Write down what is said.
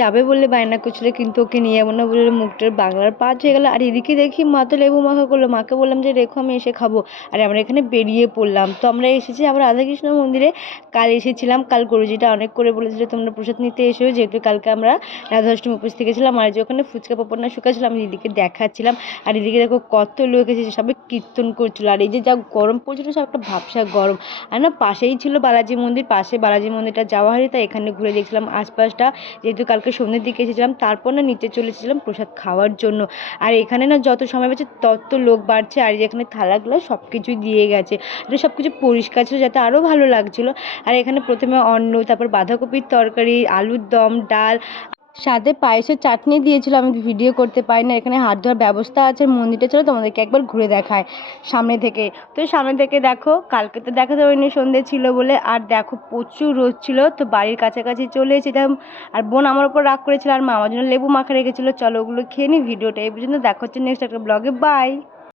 যাবে বলে বায়না করছিল কিন্তু ওকে নিয়ে যাবো না বলে মুখটার বাংলার পাঁচ হয়ে গেল। আর এদিকে দেখি মা তো লেবু মাখা করলো, মাকে বললাম যে রেখো আমি এসে খাবো। আর আমরা এখানে বেরিয়ে পড়লাম। তো আমরা এসেছি আবার রাধাকৃষ্ণ মন্দিরে। কাল এসেছিলাম, কাল গুরুজিটা অনেক করে বলেছিল তোমরা প্রসাদ নিতে এসো, যেহেতু কালকে আমরা রাধাষ্টমী উপোস থেকেছিলাম। আর যে ওখানে ফুচকা পাপড় না শুকাচ্ছিলাম আমি দিদিকে দেখাচ্ছিলাম। আর এদিকে দেখো কত লোক এসেছে, সবাই কীর্তন করছিল। আর এই যে যা গরম পড়ছিল সব একটা ভাবসা গরম। আর না পাশেই ছিল বালাজি মন্দির, পাশে বালাজি মন্দিরটা যাওয়া হয়নি, তাই এখানে ঘুরে দেখছিলাম আশপাশটা। যেহেতু কালকে সন্ধ্যের দিকে এসেছিলাম, তারপর না নিচে চলে এসেছিলাম প্রসাদ খাওয়ার জন্য। আর এখানে না যত সময় বাড়ছে তত লোক বাড়ছে। আর যেখানে থালাগুলো সব কিছুই দিয়ে গেছে, এটা সব কিছু পরিষ্কার ছিল যাতে আরও ভালো লাগছিলো। আর এখানে প্রথমে অন্ন, তারপর বাঁধাকপির তরকারি, আলুর দম, ডাল, সাথে পায়েসের চাটনি দিয়েছিল। আমি ভিডিও করতে পারি না। এখানে হাত ধোয়ার ব্যবস্থা আছে। মন্দিরটা চলো তোমাদেরকে একবার ঘুরে দেখায় সামনে থেকে। তো সামনে থেকে দেখো, কালকে তো দেখাতে পারিনি সন্ধ্যে ছিল বলে। আর দেখো প্রচুর রোদ ছিল, তো বাড়ির কাছাকাছি চলে এসেছিলাম। আর বোন আমার ওপর রাগ করেছিল আর মা আমার জন্য লেবু মাখা রেখেছিল। চলো ওগুলো খেয়ে নিই। ভিডিওটা এই পর্যন্ত, দেখা হচ্ছে নেক্সট একটা ব্লগে। বাই।